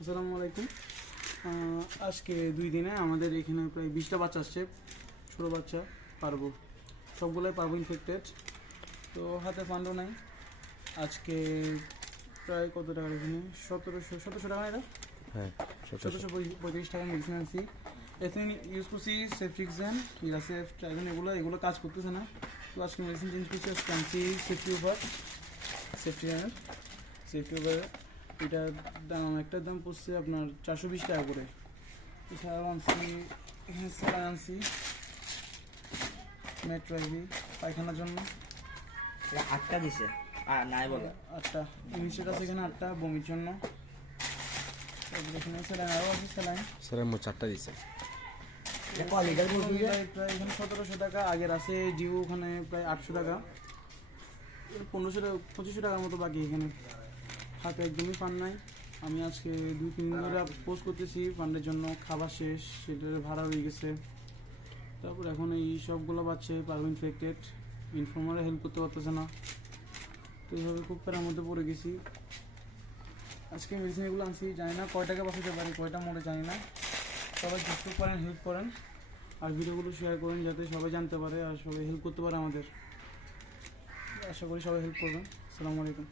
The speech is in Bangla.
আসসালামু আলাইকুম। আজকে দুই দিনে আমাদের এখানে প্রায় বিশটা বাচ্চা আসছে ছোটো বাচ্চা পারব। সবগুলোই পারব ইনফেক্টেড তো হাতে ফান্ডও নাই। আজকে প্রায় কত টাকা এখানে? সতেরোশো সতেরোশো টাকা এটা? হ্যাঁ সতেরোশো। পঁয়ত্রিশ টাকা মেডিসিন আনছি। এথিন ইউজ করছি সেফট্রিক্সেন ইরাসেফ ট্রাইগন এগুলো এগুলো কাজ করতেছে না। তো আজকে মেডিসিন চেঞ্জ করছি আজকে আনছি safety over safety safety over এটার দাম একটার দাম পড়ছে আপনার চারশো বিশ টাকা করে। এছাড়াও আনছি এখানে স্যালাইন আনছি। মেট্রাইভি পায়খানার জন্য। আটটা দিছে। আর নাই বলে। আটটা। ইংলিশের আছে এখানে আটটা বমির জন্য। এখানে স্যালাইন আরও আছে স্যালাইন। স্যার মোট চারটা দিছে। এখানে সতেরোশো টাকা আগের আছে ওখানে প্রায় আটশো টাকা। পনেরোশো টাকা পঁচিশশো টাকার মতো বাকি এখানে। হাতে একদমই পান নাই। আমি আজকে দুই তিন দিন ধরে পোস্ট করতেছি ফান্ডের জন্য খাবার শেষ, সেটার ভাড়া হয়ে গেছে। তারপর এখন এই সবগুলো বাচ্চা পারব ইনফেক্টেড ইনফর্মারে হেল্প করতে পারতেছে না। তো এইভাবে খুব প্যারার মধ্যে পড়ে গেছি। আজকে মেডিসিন এগুলো আনছি, জানি না কয় টাকা বাঁচাতে পারি, কয়টা মোড়ে জানি না। সবাই যতটুকু করেন হেল্প করেন। আর ভিডিওগুলো শেয়ার করেন যাতে সবাই জানতে পারে আর সবাই হেল্প করতে পারে আমাদের। আশা করি সবাই হেল্প করবেন। আসসালামু আলাইকুম।